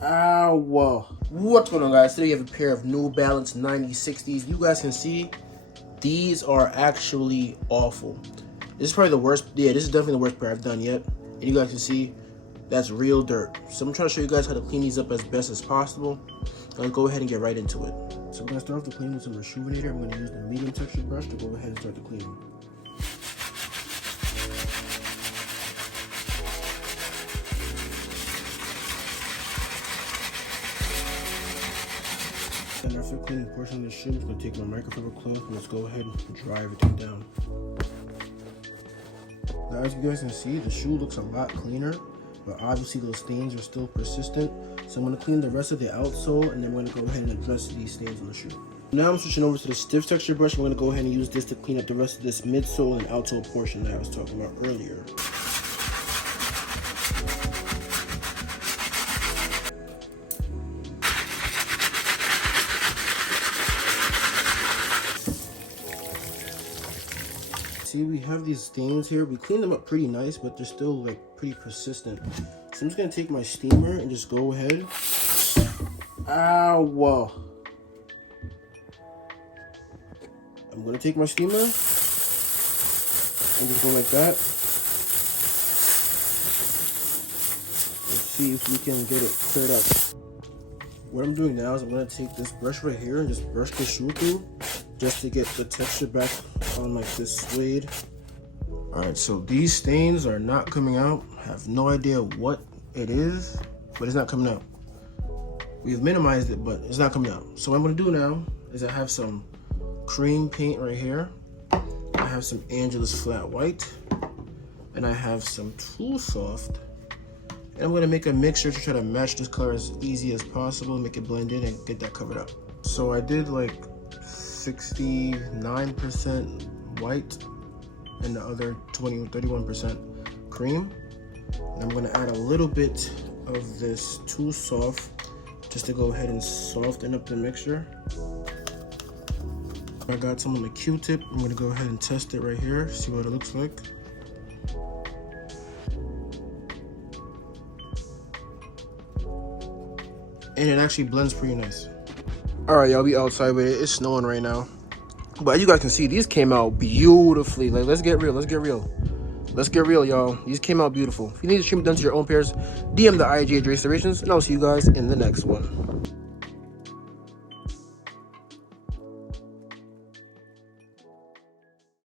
What's going on, guys? Today we have a pair of New Balance 9060s. You guys can see these are actually awful. This is probably the worst. Yeah, this is definitely the worst pair I've done yet. And you guys can see that's real dirt. So I'm trying to show you guys how to clean these up as best as possible. Let's go ahead and get right into it. So I'm going to start off the cleaning with some Reshoevn8r. I'm going to use the medium texture brush to go ahead and start the cleaning. And after cleaning a portion of the shoe, I'm just going to take my microfiber cloth and let's go ahead and dry everything down. Now, as you guys can see, the shoe looks a lot cleaner, but obviously those stains are still persistent. So I'm going to clean the rest of the outsole, and then we're going to go ahead and address these stains on the shoe. Now I'm switching over to the stiff texture brush. I'm going to go ahead and use this to clean up the rest of this midsole and outsole portion that I was talking about earlier. See, we have these stains here. We cleaned them up pretty nice, but they're still like pretty persistent. So I'm just gonna take my steamer and just go ahead. Ow! I'm gonna take my steamer and just go like that. Let's see if we can get it cleared up. What I'm doing now is I'm gonna take this brush right here and just brush the shoe through, just to get the texture back on like this suede. Alright, so these stains are not coming out. I have no idea what it is, but it's not coming out. We've minimized it, but it's not coming out. So what I'm gonna do now is I have some cream paint right here. I have some Angelus Flat White, and I have some Too Soft. And I'm gonna make a mixture to try to match this color as easy as possible, make it blend in and get that covered up. So I did like 69% white and the other 31% cream. And I'm gonna add a little bit of this Too Soft just to go ahead and soften up the mixture. I got some on the Q-tip. I'm gonna go ahead and test it right here, see what it looks like. And it actually blends pretty nice. All right, y'all, we outside with it. It's snowing right now. But as you guys can see, these came out beautifully. Like, let's get real, let's get real. Let's get real, y'all. These came out beautiful. If you need to trim it done to your own pairs, DM the IG at Restorations, and I'll see you guys in the next one.